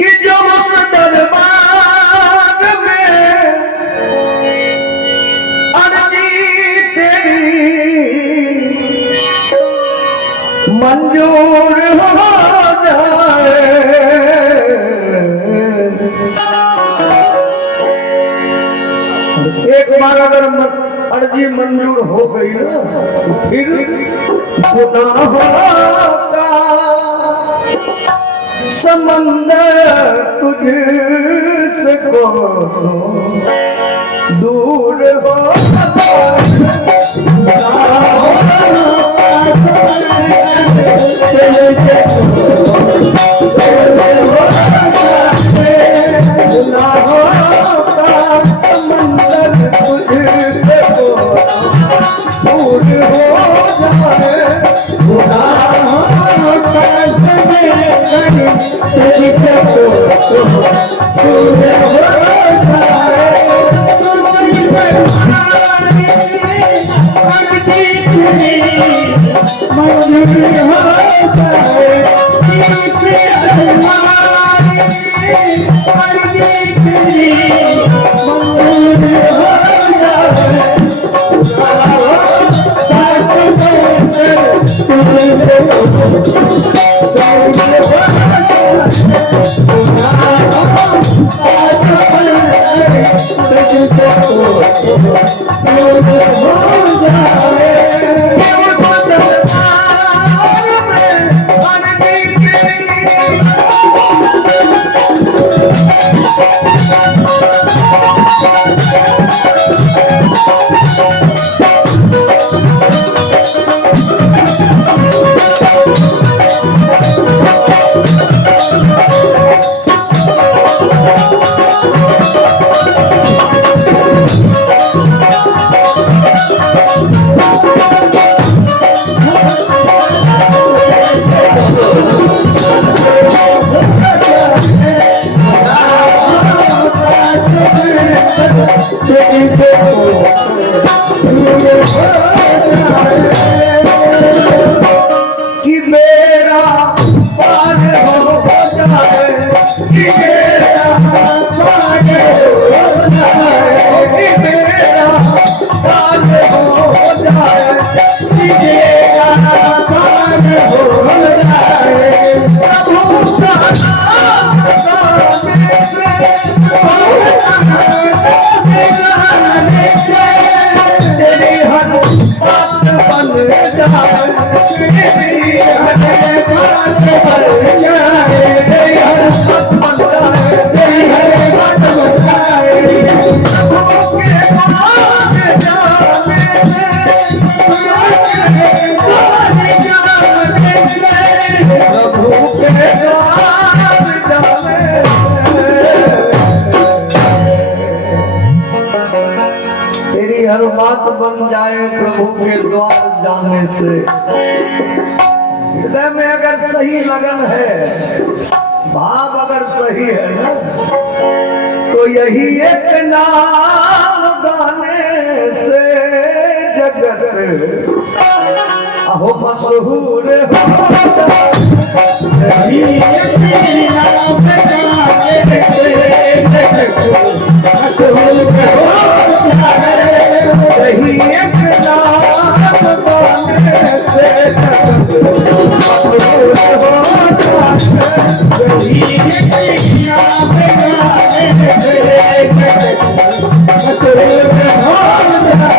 कि जो उस दरबार में अर्जी तेरी मंजूर हो जाए। एक बार अगर अर्जी मंजूर हो गई ना तो फिर गुनाहों का समंदर तुझसे कोसों दूर हो कि मेरा पार हो जाए, कि मेरा पार हो जाए, कि मेरा पार हो जाए, कि मेरा पार हो जाए। प्रभु का नाम गाने से तेरी हर बात बन जाए, तेरी हर बात बन जाए, तेरी हर बात बन जाए, तेरी हर बात बन जाए। प्रभु के पास जाने से, प्रभु के पास जाने से, प्रभु के पास जाने तेरी हर बात बन जाए। प्रभु के द्वार जाने से हृदय में अगर सही लगन है, भाव अगर सही है ना, तो यही एक नाम गाने से जगत अहो मशहूर हो जाए। यही एक नाम गाने से जगत मशहूर हो जाए। यही एक नाम गाने से जगत मशहूर हो जाए। यही एक नाम गाने से जगत मशहूर हो जाए।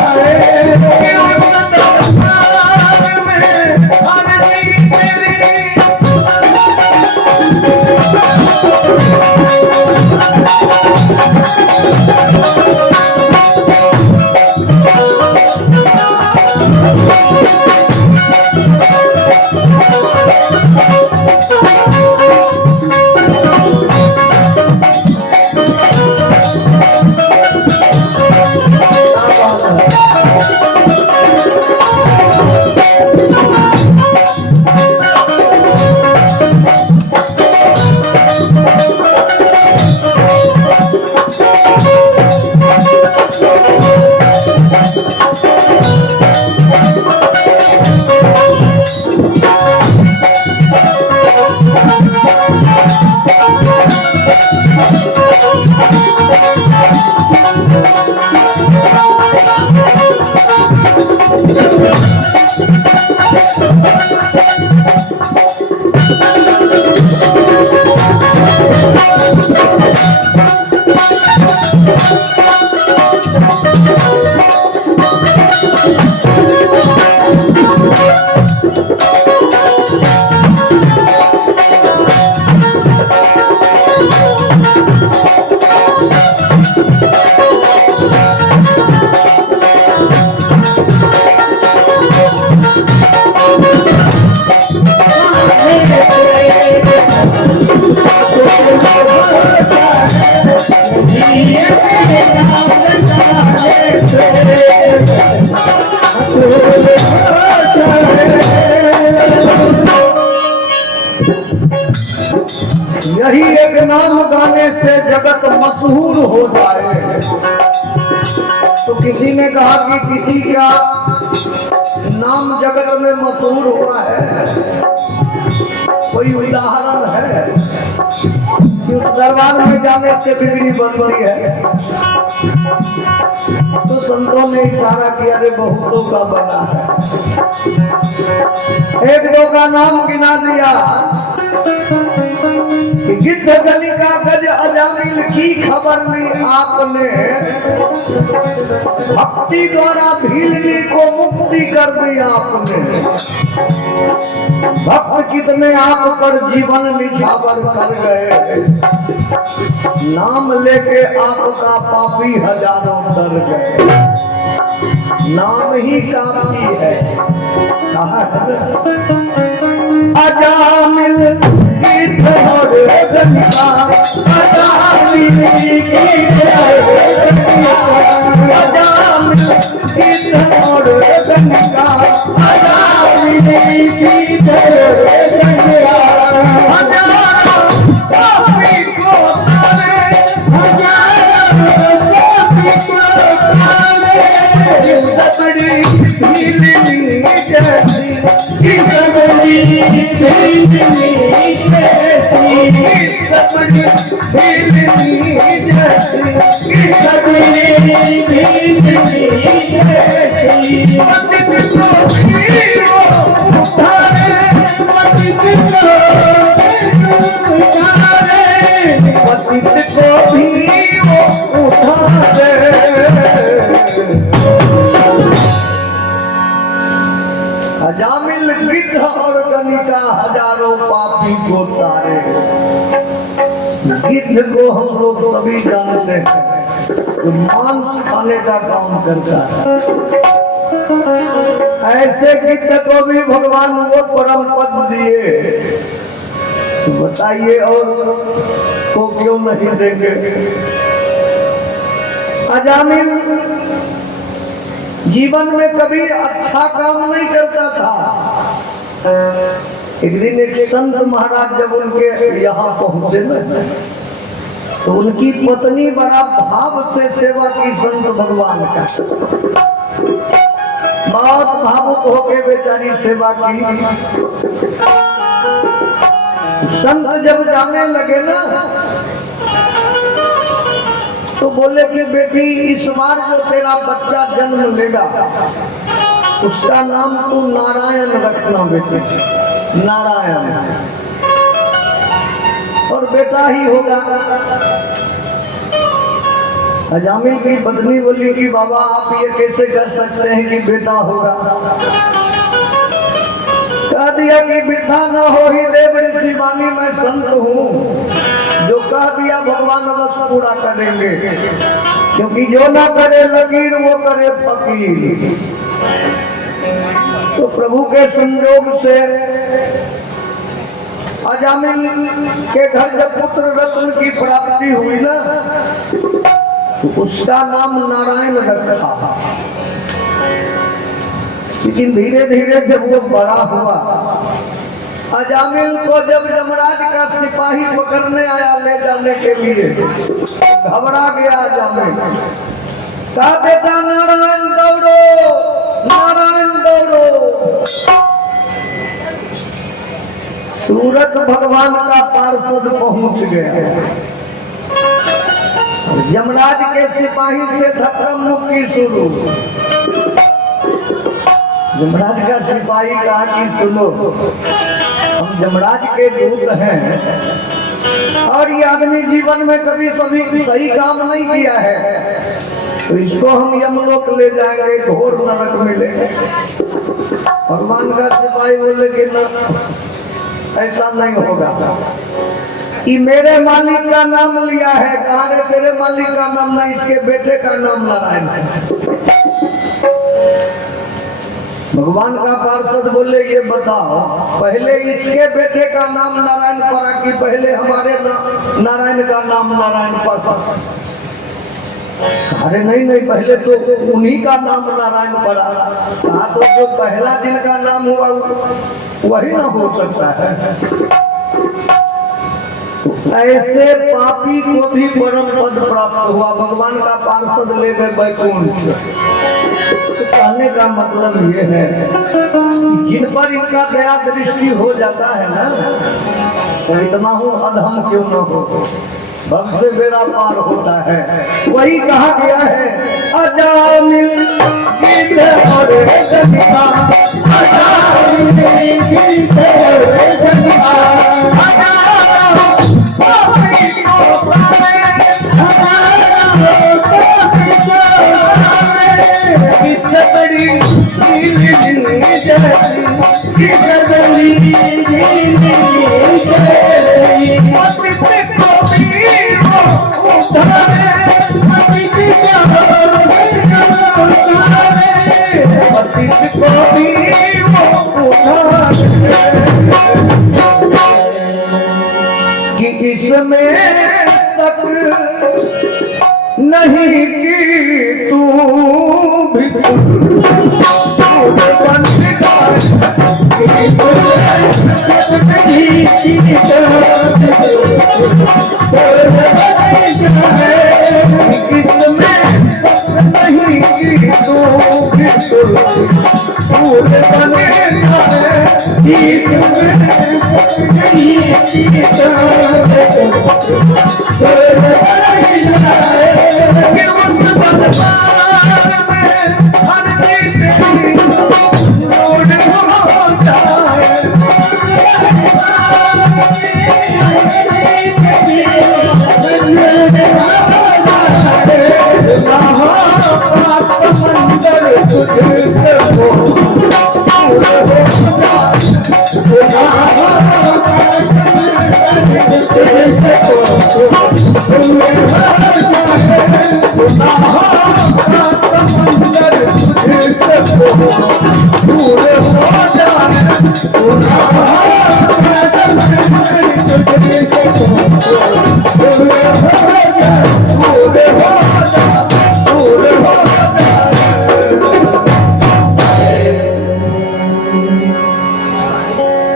यही एक नाम गाने से जगत मशहूर हो जाए। तो किसी ने कहा कि किसी का नाम जगत में मशहूर हुआ है, कोई उदाहरण है कि उस दरबार में जाने से बिगड़ी बनती है? तो संतों ने इशारा किया, रे बहुतों का बना है। एक दो का नाम गिना दिया कि गिद्ध गणिका गज अजामिल की खबर ली आपने, भक्ति द्वारा भीलनी को मुक्ति कर दी आपने। भक्त कितने आप पर जीवन निछावर कर गए, नाम लेके आपका पापी हजारों डर गए। नाम ही काफी है। कहा अजामिल गिद्ध और गणिका, अजामिल गिद्ध और गणिका, अजामिल गिद्ध और गणिका। हजारों पापी को तारे, हजारों पापी को तारे, सबड़ी भीलनी जैसी, सबड़ी भीलनी जैसी, सबड़ी भीलनी जैसी, सबड़ी भीलनी जैसी। पतित को भी वो उतारे, पतित को उतारे, पतित को भी वो उतारे। अजामिल गिद्ध और गणिका हजारों पापी को तारे। गिद्ध को हम लोग सभी जानते हैं, तो मांस खाने का काम करता है। ऐसे गिद्ध को भी भगवान वो परम पद दिए, तो बताइए और को क्यों नहीं देंगे? अजामिल जीवन में कभी अच्छा काम नहीं करता था। एक दिन एक संत महाराज जब उनके यहाँ पहुंचे न, तो उनकी पत्नी बड़ा भाव से सेवा की संत भगवान का। बहुत भावुक होके बेचारी सेवा की। संत जब जाने लगे ना, तो बोले कि बेटी इस बार जो तेरा बच्चा जन्म लेगा उसका नाम तू नारायण रखना बेटे, नारायण, और बेटा ही होगा। अजामिल की पत्नी बोली कि बाबा आप ये कैसे कर सकते हैं कि बेटा होगा? कह दिया कि बेटा न हो ही दे, बड़ी शिवानी मैं संत हूँ, जो कह दिया भगवान बस पूरा करेंगे, क्योंकि जो ना करे लकीर वो करे फकीर। तो प्रभु के संयोग से अजामिल के घर जब पुत्र रत्न की प्राप्ति हुई ना, तो उसका नाम नारायण रखा। लेकिन धीरे धीरे जब वो बड़ा हुआ, अजामिल को जब यमराज का सिपाही पकड़ने आया ले जाने के लिए, घबरा गया अजामिल। कहा बेटा नारायण दौड़ो, नारायण दौड़ो। तुरंत भगवान का पार्षद पहुंच गया। यमराज के सिपाही से धक्का मुक्की शुरू। यमराज का सिपाही कहा कि सुनो, हम यमराज के दूत हैं और ये आदमी जीवन में कभी सही काम नहीं किया है, तो इसको हम यमलोक ले जाएंगे, घोर नरक मिलेंगे। भगवान का सिपाही बोले कि ना, ऐसा नहीं होगा। कि मेरे मालिक का नाम लिया है। कहा रे, तेरे मालिक का नाम नहीं, इसके बेटे का नाम नारायण है। भगवान का पार्षद बोले ये बताओ, पहले इसके बेटे का नाम नारायण पड़ा कि पहले हमारे नारायण का नाम नारायण पड़ा? अरे नहीं नहीं, पहले तो उन्हीं का नाम नारायण पड़ा। कहा तो जो पहला दिन का नाम हुआ वही ना हो सकता है। ऐसे पापी को भी परम पद प्राप्त हुआ। भगवान का पार्षद ले गए बैकुंठ। तो कहने का मतलब ये है, जिन पर इनका दया दृष्टि हो जाता है ना, तो इतना हो अधम क्यों न हो, भव से बेड़ा पार होता है। वही कहा गया है, अजामिल गीत और जनिता, अजामिल गीत और जनिता, कि इसमें तक नहीं कि तू भी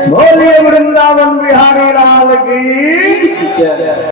बोलिए वृंदावन बिहारी लाल की।